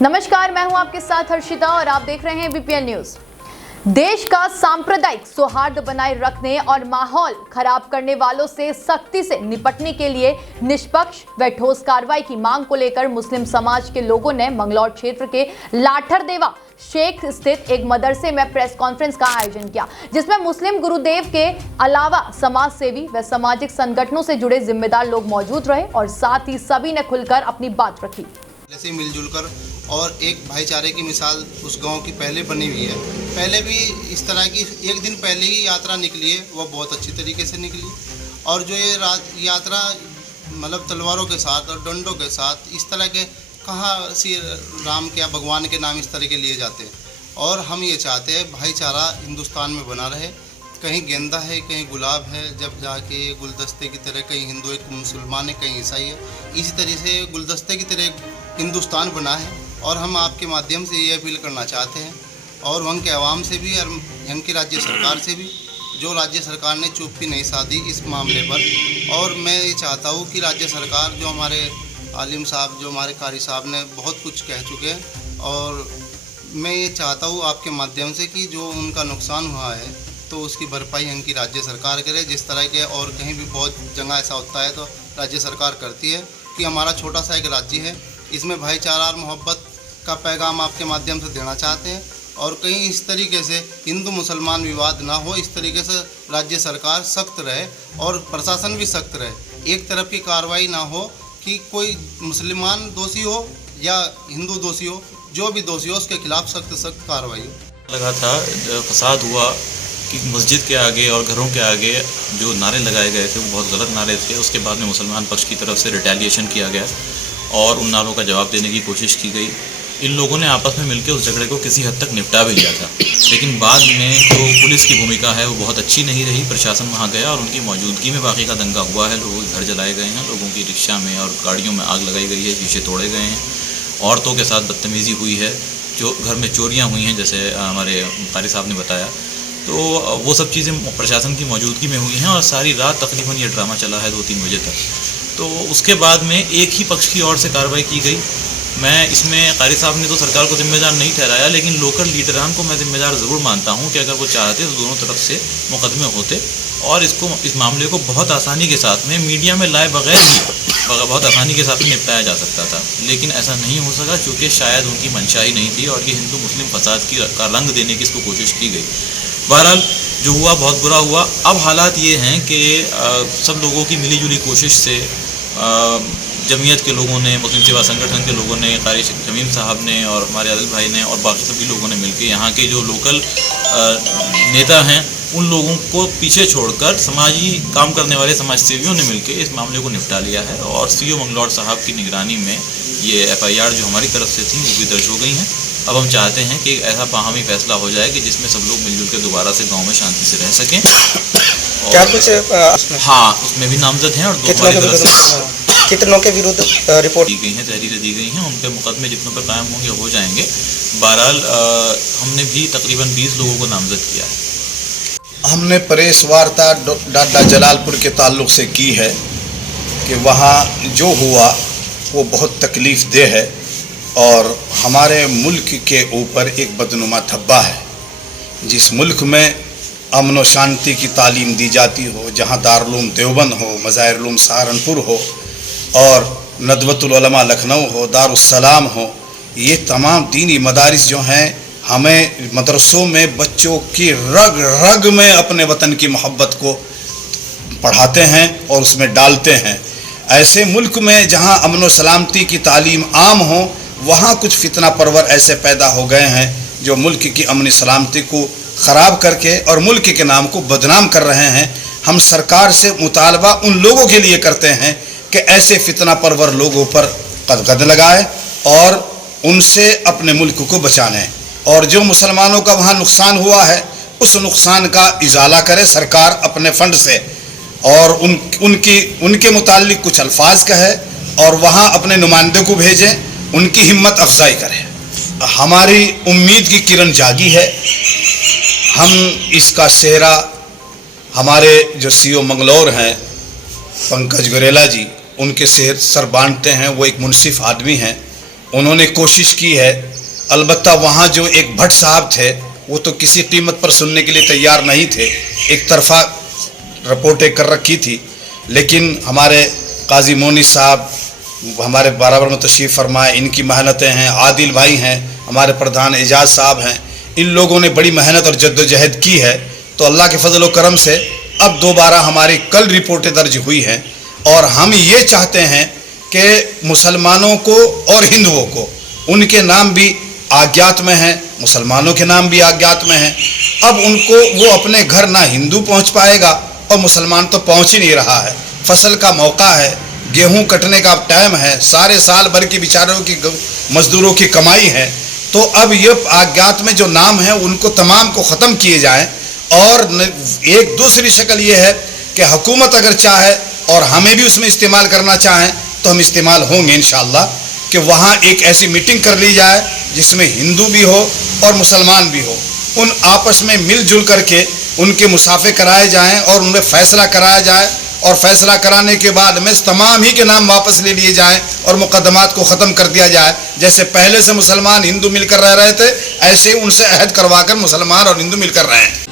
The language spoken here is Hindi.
नमस्कार, मैं हूं आपके साथ हर्षिता और आप देख रहे हैं बीपीएल न्यूज। देश का सांप्रदायिक सौहार्द बनाए रखने और माहौल खराब करने वालों से सख्ती से निपटने के लिए निष्पक्ष व ठोस कार्रवाई की मांग को लेकर मुस्लिम समाज के लोगों ने मंगलौर क्षेत्र के लाठरदेवा शेख स्थित एक मदरसे में प्रेस कॉन्फ्रेंस का आयोजन किया, जिसमें मुस्लिम गुरुदेव के अलावा समाज सेवी व सामाजिक संगठनों से जुड़े जिम्मेदार लोग मौजूद रहे और साथ ही सभी ने खुलकर अपनी बात रखी। से मिलजुल कर और एक भाईचारे की मिसाल उस गांव की पहले बनी हुई है। पहले भी इस तरह की एक दिन पहले ही यात्रा निकली है, वह बहुत अच्छी तरीके से निकली। और जो ये यात्रा मतलब तलवारों के साथ और डंडों के साथ इस तरह के कहाँ श्री राम के या भगवान के नाम इस तरह के लिए जाते हैं। और हम ये चाहते हैं भाईचारा हिंदुस्तान में बना रहे। कहीं गेंदा है, कहीं गुलाब है, जब जाके गुलदस्ते की तरह कहीं हिंदू एक मुसलमान है, कहीं ईसाई है, इसी तरह से गुलदस्ते की तरह हिंदुस्तान बना है। और हम आपके माध्यम से ये अपील करना चाहते हैं और वहाँ के आवाम से भी और यहाँ की राज्य सरकार से भी, जो राज्य सरकार ने चुप्पी नहीं साधी इस मामले पर। और मैं ये चाहता हूँ कि राज्य सरकार, जो हमारे आलिम साहब, जो हमारे कारी साहब ने बहुत कुछ कह चुके हैं, और मैं ये चाहता हूँ आपके माध्यम से कि जो उनका नुकसान हुआ है तो उसकी भरपाई यहाँ की राज्य सरकार करे। जिस तरह के और कहीं भी बहुत जगह ऐसा होता है तो राज्य सरकार करती है कि हमारा छोटा सा एक राज्य है, इसमें भाईचारा और मोहब्बत का पैगाम आपके माध्यम से देना चाहते हैं। और कहीं इस तरीके से हिंदू मुसलमान विवाद ना हो, इस तरीके से राज्य सरकार सख्त रहे और प्रशासन भी सख्त रहे। एक तरफ की कार्रवाई ना हो कि कोई मुसलमान दोषी हो या हिंदू दोषी हो, जो भी दोषी हो उसके खिलाफ सख्त कार्रवाई हो। लगा था फसाद हुआ कि मस्जिद के आगे और घरों के आगे जो नारे लगाए गए थे वो बहुत गलत नारे थे। उसके बाद में मुसलमान पक्ष की तरफ से रिटेलिएशन किया गया और उन नारों का जवाब देने की कोशिश की गई। इन लोगों ने आपस में मिलकर उस झगड़े को किसी हद तक निपटा भी लिया था, लेकिन बाद में जो पुलिस की भूमिका है वो बहुत अच्छी नहीं रही। प्रशासन वहाँ गया और उनकी मौजूदगी में बाकी का दंगा हुआ है। लोगों के घर जलाए गए हैं, लोगों की रिक्शा में और गाड़ियों में आग लगाई गई है, शीशे तोड़े गए हैं, औरतों के साथ बदतमीज़ी हुई है, जो घर में चोरियाँ हुई हैं जैसे हमारे कारी साहब ने बताया। तो वो सब चीज़ें प्रशासन की मौजूदगी में हुई हैं और सारी रात तकरीबन ये ड्रामा चला है 2-3 बजे तक। तो उसके बाद में एक ही पक्ष की ओर से कार्रवाई की गई। मैं इसमें कारी साहब ने तो सरकार को जिम्मेदार नहीं ठहराया, लेकिन लोकल लीडरान को मैं जिम्मेदार ज़रूर मानता हूं कि अगर वो चाहते तो दोनों तरफ से मुकदमे होते और इस मामले को बहुत आसानी के साथ में मीडिया में लाए बगैर ही बहुत आसानी के साथ में निपटाया जा सकता था। लेकिन ऐसा नहीं हो सका क्योंकि शायद उनकी मंशा ही नहीं थी और ये हिंदू मुस्लिम फसाद का रंग देने की इसको कोशिश की गई। बहरहाल जो हुआ बहुत बुरा हुआ। अब हालात ये हैं कि सब लोगों की मिलीजुली कोशिश से जमीयत के लोगों ने, मुस्लिम सेवा संगठन के लोगों ने, कारी शमीम साहब ने और हमारे आदिल भाई ने और बाकी सभी लोगों ने मिलकर यहाँ के जो लोकल नेता हैं उन लोगों को पीछे छोड़कर समाजी काम करने वाले समाज सेवियों ने मिलकर इस मामले को निपटा लिया है। और सीओ मंगलौर साहब की निगरानी में ये FIR जो हमारी तरफ से थी वो भी दर्ज हो गई हैं। अब हम चाहते हैं कि ऐसा बाहमी फैसला हो जाए कि जिसमें सब लोग मिलजुल के दोबारा से गाँव में शांति से रह सकें। क्या कुछ हाँ, उसमें भी नामजद हैं और कितनों के विरुद्ध रिपोर्ट दी गई हैं, तहरीरें दी गई हैं, उन पर मुकदमे जितनों पर कायम होंगे हो जाएंगे। बहरहाल हमने भी तकरीबन 20 लोगों को नामजद किया है। हमने प्रेस वार्ता डाडा जलालपुर के ताल्लुक़ से की है कि वहाँ जो हुआ वो बहुत तकलीफ़ देह है और हमारे मुल्क के ऊपर एक बदनुमा धब्बा है। जिस मुल्क में अमन व शांति की तालीम दी जाती हो, जहाँ दारुल देवबंद हो, मज़ाहिरुल उलूम सहारनपुर हो और नदवतुल उलमा लखनऊ हो, दारुस्सलाम हो, ये तमाम दीनी मदारिस जो हैं हमें मदरसों में बच्चों की रग रग में अपने वतन की मोहब्बत को पढ़ाते हैं और उसमें डालते हैं। ऐसे मुल्क में जहाँ अमन व सलामती की तालीम आम हो, वहाँ कुछ फितना परवर ऐसे पैदा हो गए हैं जो मुल्क की अमन सलामती को ख़राब करके और मुल्क के नाम को बदनाम कर रहे हैं। हम सरकार से मुतालबा उन लोगों के लिए करते हैं कि ऐसे फितना परवर लोगों पर कदगद लगाए और उनसे अपने मुल्क को बचाने, और जो मुसलमानों का वहाँ नुकसान हुआ है उस नुकसान का इजाला करे सरकार अपने फ़ंड से और उनके मुताल्लिक कुछ अल्फाज कहे और वहाँ अपने नुमाइंदों को भेजें, उनकी हिम्मत अफजाई करें। हमारी उम्मीद की किरण जागी है। हम इसका सेहरा हमारे जो सीओ मंगलौर हैं पंकज गोरेला जी, उनके सर बांधते हैं। वो एक मुनसिफ आदमी हैं उन्होंने कोशिश की है। अलबत्ता वहाँ जो एक भट्ट साहब थे वो तो किसी कीमत पर सुनने के लिए तैयार नहीं थे, एक तरफा रिपोर्टें कर रखी थी। लेकिन हमारे काजी मोनी साहब हमारे बराबर में तशरीफ़ फरमाए, इनकी मेहनतें हैं, आदिल भाई हैं, हमारे प्रधान एजाज साहब हैं, इन लोगों ने बड़ी मेहनत और जद्दोजहद की है। तो अल्लाह के फजल व करम से अब दोबारा हमारी कल रिपोर्टें दर्ज हुई हैं और हम ये चाहते हैं कि मुसलमानों को और हिंदुओं को उनके नाम भी अज्ञात में हैं, मुसलमानों के नाम भी अज्ञात में हैं। अब उनको वो अपने घर ना हिंदू पहुंच पाएगा और मुसलमान तो पहुंच ही नहीं रहा है। फसल का मौका है, गेहूं कटने का टाइम है, सारे साल भर की बेचारों की मजदूरों की कमाई है। तो अब ये अज्ञात में जो नाम है उनको तमाम को ख़त्म किए जाएं। और एक दूसरी शक्ल ये है कि हुकूमत अगर चाहे और हमें भी उसमें इस्तेमाल करना चाहें तो हम इस्तेमाल होंगे इंशाअल्लाह, कि वहाँ एक ऐसी मीटिंग कर ली जाए जिसमें हिंदू भी हो और मुसलमान भी हो, उन आपस में मिलजुल करके उनके मुसाफे कराए जाएं और उन्हें फ़ैसला कराया जाए और फ़ैसला कराने के बाद में तमाम ही के नाम वापस ले लिए जाएं और मुकदमात को ख़त्म कर दिया जाए। जैसे पहले से मुसलमान हिंदू मिलकर रह रहे थे, ऐसे उनसे अहद करवा कर मुसलमान और हिंदू मिलकर रहे हैं।